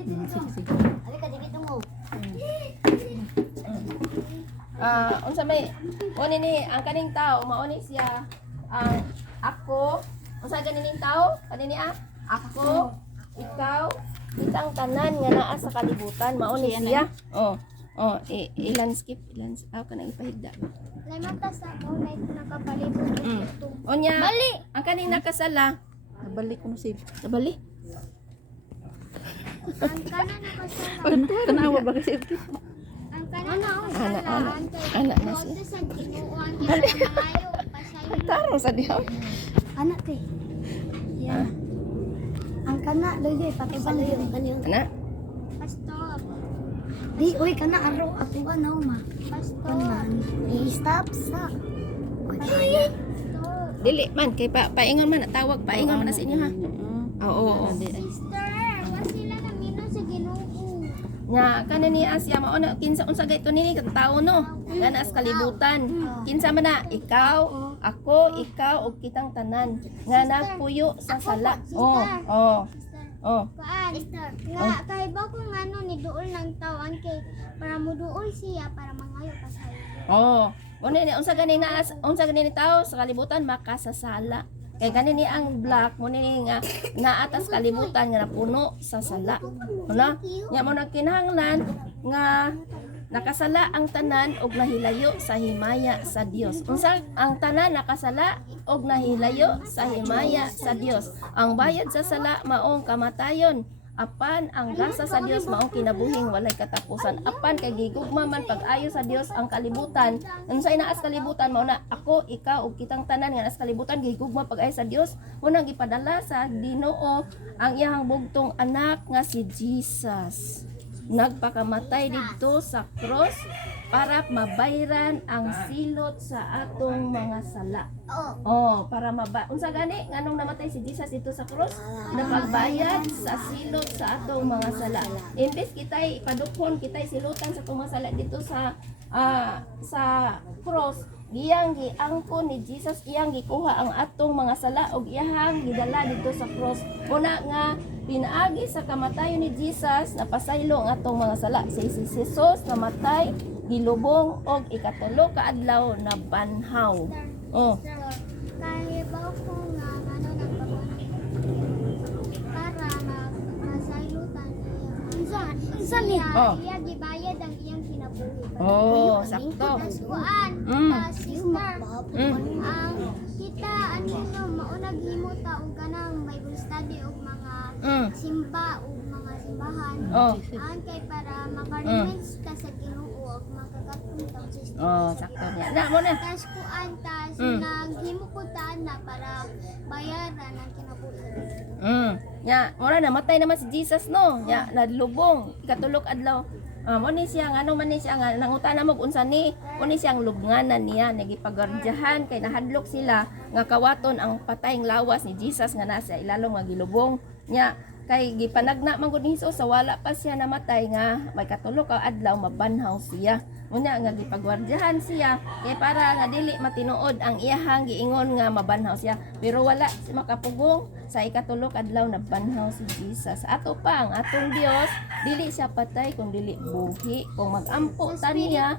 Sige, sige. Ali ka dibit mo. Unsa may oni ni ang kaning tao mauni siya ang ako unsa ganing tao kanini ako ikaw kitang tanan nga naa sa kalibutan mauni siya ilan skip kana ipahigda Lay mata sa ko lay nakapalibot ito. onya ang kaning nakasala Nabalik ko na save. nabali Ang kanan nakasala. Kanawa ba kasi? Ang kanan Anak na siya. Sa ginuuan niya malayo pasayo. taro sa diha Anak te. Yan. Ang kana lagi pati balayo kanyo. ana Pastor. Di oy kana aro ako ano ma. Pastor. I-stop sa. Pastor. dili man kay paingon man tawag paingon man na sa inyo ha oo Sister, wa sila na mino sa Ginoo. nga kanani Asya mao na kinsa unsa gayto nini kat tao no nga naa sa kalibutan kinsa man na ikaw ako ikaw ug kitang tanan nga nagpuyo sa sala Paan, nga kay ba kung ano ni duol ng tawon kay para mo duol siya para mangayo pa sa Una ni unsa gani tao sa kalibutan makasasala. Kay gani ang black mo ni nga naatas kalibutan nga napuno sa sala. Wala? Nya mo nagkinahanglan nga nakasala ang tanan og nahilayo sa himaya sa Dios. Unsa ang tanan nakasala og nahilayo sa himaya sa Dios. Ang bayad sa sala maong kamatayon. Apan ang grasa sa Dios maong kinabuhing walay katapusan. Apan kay gigugma man pag-ayo sa Dios ang kalibutan. Unsay naas kalibutan mao na ako, ikaw ug kitang tanan nga naas kalibutan gigugma pag-ayo sa Dios. Unang gipadala sa Ginoo ang iyang bugtong anak nga si Jesus. Nagpakamatay didto sa cross para mabayran ang silot sa atong mga sala. Para unsa gani nganong namatay si Jesus dito sa cross? Napagbayad sa silot sa atong mga sala. Imbes kitay ipadukhon, kitay silutan sa atong mga sala dito sa cross, iyang giangkon ni Jesus, iyang gikuha ang atong mga sala ug iyang gidala dito sa cross. Una nga pinaagi sa kamatayon ni Jesus napasaylo ang atong mga sala. Si Jesus namatay, gilubong og ikatulo ka adlaw na banhaw. Kay ba ko nga ano para masaylutan unsa ni iya gibayad ang iyang kinabuhi. Sakto. Kuan, sister. Ang kita ano no maunag himo ta og kanang Bible study og mga simba og mga simbahan. Ang kay para maka-remains ka sa Ginoo og makakapunta sister. Sakto niya. Na mo na. Tas kuan tas naghimo ko ta na para bayaran ang kinabuhi. Ya, ora namatay naman si Jesus no. Ya, nadlubong ikatulok adlaw. Mo ni siya nga man ni siya nga nangutana mo unsa ni siyang lubnganan niya nagipagardyahan kay nahadlok sila nga kawaton ang patayng lawas ni Jesus nga nasa ilalong nga gilubong nya kay gipanagna man gud ni Hesus sa wala pa siya namatay nga may katulo ka adlaw mabanhaw siya. Unya nga gipagwardyahan siya kay para nga dili matinuod ang iyahang giingon nga mabanhaw siya pero wala si makapugong sa ikatulok adlaw na banhaw si Jesus. Ato pa ang atong Dios dili siya patay kung dili buhi kung magampo ta niya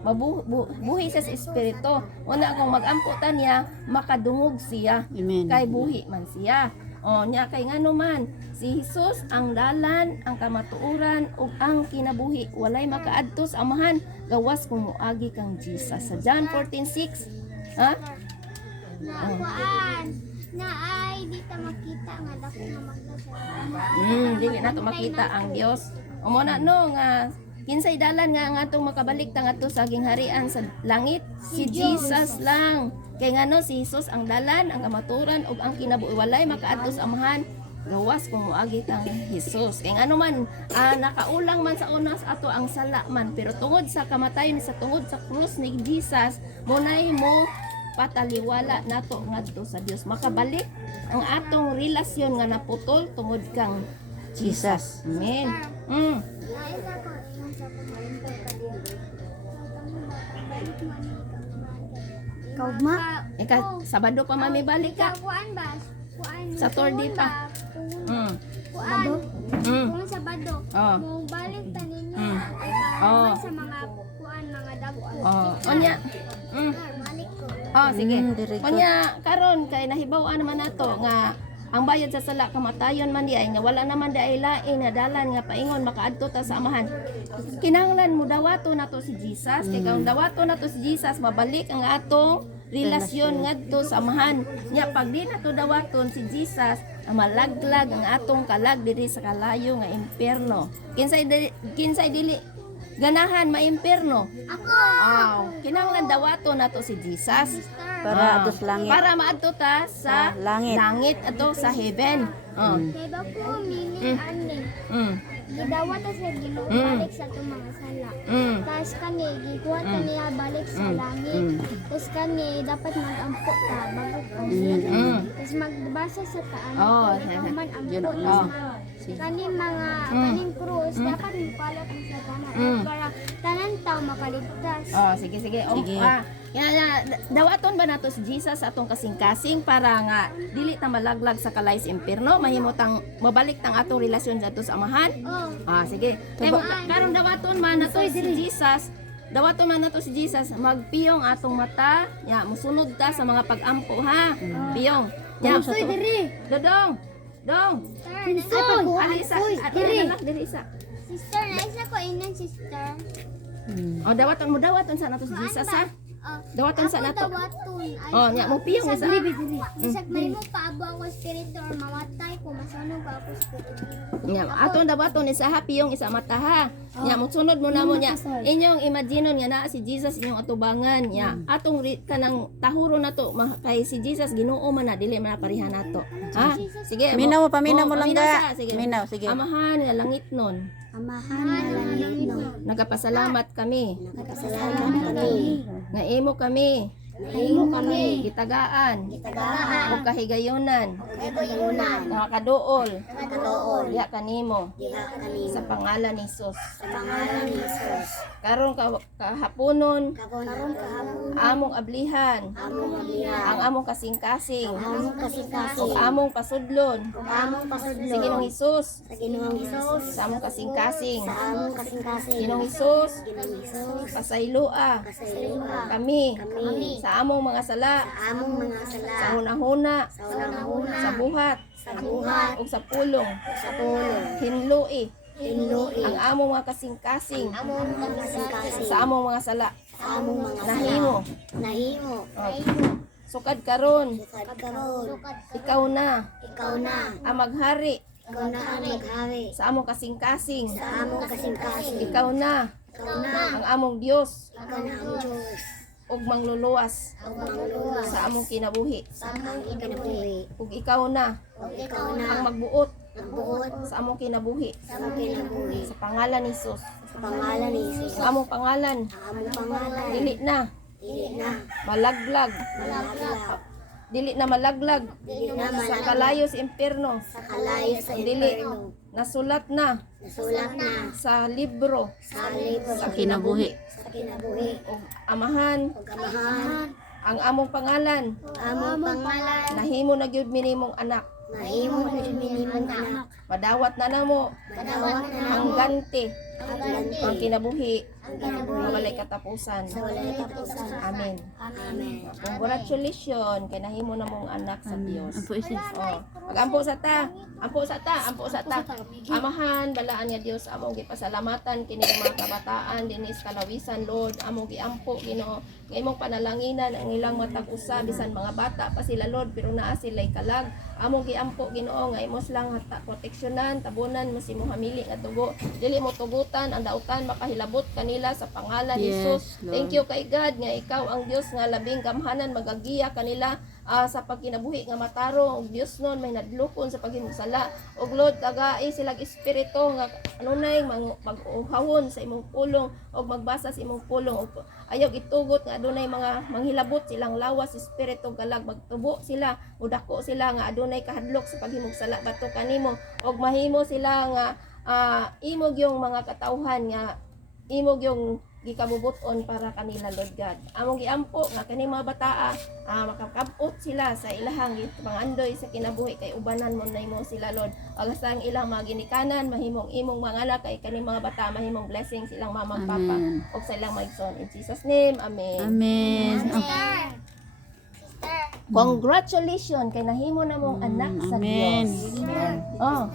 mabuhi siya sa espiritu. Una kung magampo ta niya makadungog siya. Amen. Kay buhi man siya. Nya kay ngano man si Jesus ang dalan, ang kamatuoran ug ang kinabuhi. Walay makaadto sa Amahan gawas kung moagi kang Jesus. Sa John 14:6. Ha? Kuan na ay di ta makita nga dako nga magdasal. Dili nato makita ang Dios. Umo na no nga kinsay dalan nga ang atong makabalik ta ngadto sa gingharian sa langit si Jesus lang. Kay ngano si Jesus ang dalan, ang kamaturan ug ang kinabuhi. Walay makaadto sa Amahan gawas kung moagi tang Jesus. Kay ngano man nakaulang man sa unas ato ang sala man pero tungod sa kamatayon sa tungod sa krus ni Jesus munay mo pataliwala nato ngadto sa Dios. Makabalik ang atong relasyon nga naputol tungod kang Jesus. Amen. Lain ako ingon sa pamalimpo ka diya. Kaugma? Sabado pa mami balik ka. Kuan ba? Kuan Saturday pa. Kuan. Kung Sabado Oh. mo balik ta ninyo Oh. sa mga kuan mga dagko. Oh, unya. Balik ko. Oh, sige. Very good. Unya karon kay nahibaw-an naman nato nga ang bayad sa sala kamatayon man di ay nga wala naman di ay lain nga dalan nga paingon makaadto ta sa amahan. Kinahanglan mo dawato nato si Jesus kay kung dawato nato si Jesus mabalik ang atong relasyon ngadto sa amahan. Nya pag di nato dawaton si Jesus malaglag ang atong kalag diri sa kalayo nga impierno. Kinsay dili ganahan maimpierno. Ako. Kinahanglan dawato nato si Jesus. Para atos langit. Para maadto ta sa langit. ato sa heaven. Kay ba ko mini ani. Gidawat ta sa Ginoo balik sa itong mga sala. Tas kani gikuha ta niya balik sa langit. Tas kani dapat magampo ka bago ka. Tas magbasa sa taan. Man ampo kani mga kaning krus dapat mipalot ang satanan para tanan taw makaligtas. Sige. Sige. Dawaton ba nato si Jesus sa atong kasing-kasing para nga dili ta malaglag sa kalay sa impierno, mahimutang mabalik tang atong relasyon sa sa amahan. Sige. Karon dawaton man nato si Jesus. Dawaton man nato si Jesus, magpiyong atong mata. Musunod ta sa mga pag-ampo ha. Piyong. Dodong. Alisa. Diri isa. Sister, naisa ko inan sister. Dawaton sa nato si Jesus ha. Dawaton sa nato. Dawaton. Mo piyong isa. Bisag may mo paabo ako spirito or mamatay ko, masunog ba ako spirito. Aton dawaton isa ha, piyong isa mata ha. Mo sunod mo na mo nya. Inyong imaginon nga naa si Jesus inyong atubangan. Atong kanang tahuro nato kay si Jesus Ginoo man na dili man parihan nato. Ha? Sige. Minaw mo lang ga. Sige. Minaw, sige. Amahan nga langit nun. Amahan na langit no. Nagapasalamat kami. Nagpasalamat kami. Nga imo kami. Nahimo kami. Gitagaan. Tagaan. O kahigayonan. Kagayunan. Nakakaduol. Nagkalool. Diya kanimo. Diha kanimo. Sa pangalan ni Jesus. Sa pangalan ni Jesus. Karon kahaponon Karon kahapon. among ablihan Among mabihan. ang among kasing-kasing Among kasing-kasing. ug among pasudlon Among pasudlo. sa Ginoong Hesus Sa Ginoong Hesus. sa among kasing-kasing Sa among kasing-kasing. Ginoong Hesus Ginoong Hesus. pasaylua Kasayuha. kami Kami. sa among mga sala Sa among mga sala. sa hunahuna Sa unang-una. sa buhat Sa buhat. ug sa pulong Sa pulong. hinlui Hinlui. ang among mga kasing-kasing Among kasing-kasing. sa among mga sala Sa among mga sala. nahimo Nahimo. sukad karon Sukad karon. ikaw na Ikaw na. ang maghari Ikaw na ang maghari. sa among kasing-kasing Sa among kasing-kasing. ikaw na Ikaw na. ang among Dios Ikaw na ang Diyos. ug mangluluwas Ang mangluwas. sa among kinabuhi Sa among kinabuhi. ug ikaw na O ikaw na. ang magbuot Ang buot. sa among kinabuhi Sa among kinabuhi. sa pangalan ni Jesus Sa pangalan ni Jesus. ang among pangalan Ang among pangalan. dili na Dili na. malaglag Malaglag. dili na malaglag Dili na sa malaglag. kalayo sa impierno Sa kalayo sa dili impierno. nasulat na Nasulat na. sa libro Sa libro. Sa kinabuhi. Sa kinabuhi. ug amahan Ug amahan. ang among pangalan Among pangalan. nahimo na gyud minimong anak Nahimo na minimong anak. madawat na namo Padawat na ang mo. ganti Ang ganti. ang kinabuhi Ang kinabuhi. na walay katapusan. Sa walay kapusan. Amen. Amen. Congratulations kay nahimo na mong anak sa Dios. Ang po isi. Magampo sa ta. Ampo sa ta, ampo sa ta. Amahan balaan nga Dios among gipasalamatan kini nga mga kabataan dinhi sa kalawisan Lord, among giampo Ginoo. Nga imong panalanginan ang ilang matag usa bisan mga bata pa sila Lord pero naa sila'y kalag. Among giampo Ginoo nga imo silang proteksyonan, tabunan mo si imong hamili nga tugo. Dili mo tugutan ang dautan makahilabot kanila sa pangalan ni Yes, Jesus. Lord. Thank you kay God nga ikaw ang Dios nga labing gamhanan magagiya kanila sa pagkinabuhi nga mataro og Dios nun may nadlukon sa paghimusala og Lord tagai silang espiritu nga anunay mag-uhawon sa imong pulong og magbasa sa imong pulong og ayaw itugot nga adunay mga manghilabot silang lawas espiritu galag magtubo sila o dako sila nga adunay kahadlok sa paghimusala bato kanimo og mahimo sila nga imog yung mga katawhan nga imog yung gikabubuton para kanila Lord God. Among giampo nga kani mga bataa makakabot sila sa ilahang pangandoy sa kinabuhi kay ubanan mo na imo sila Lord. Alas ang ilang mga ginikanan mahimong imong mga anak kay kani mga bata mahimong blessing silang mama ug papa Amen. ug sa ilang mga igsoon. In Jesus name, amen. Amen. Congratulations kay nahimo na mong anak sa Amen. Dios. Oh.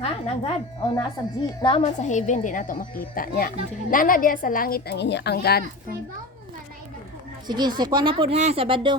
Ha, nanggad. O nasa naman sa heaven din nato makita niya. Nana diya sa langit ang inyo ang God. Kay bawo mo nga naida po Sige, sa kuha na po ha, Sabado.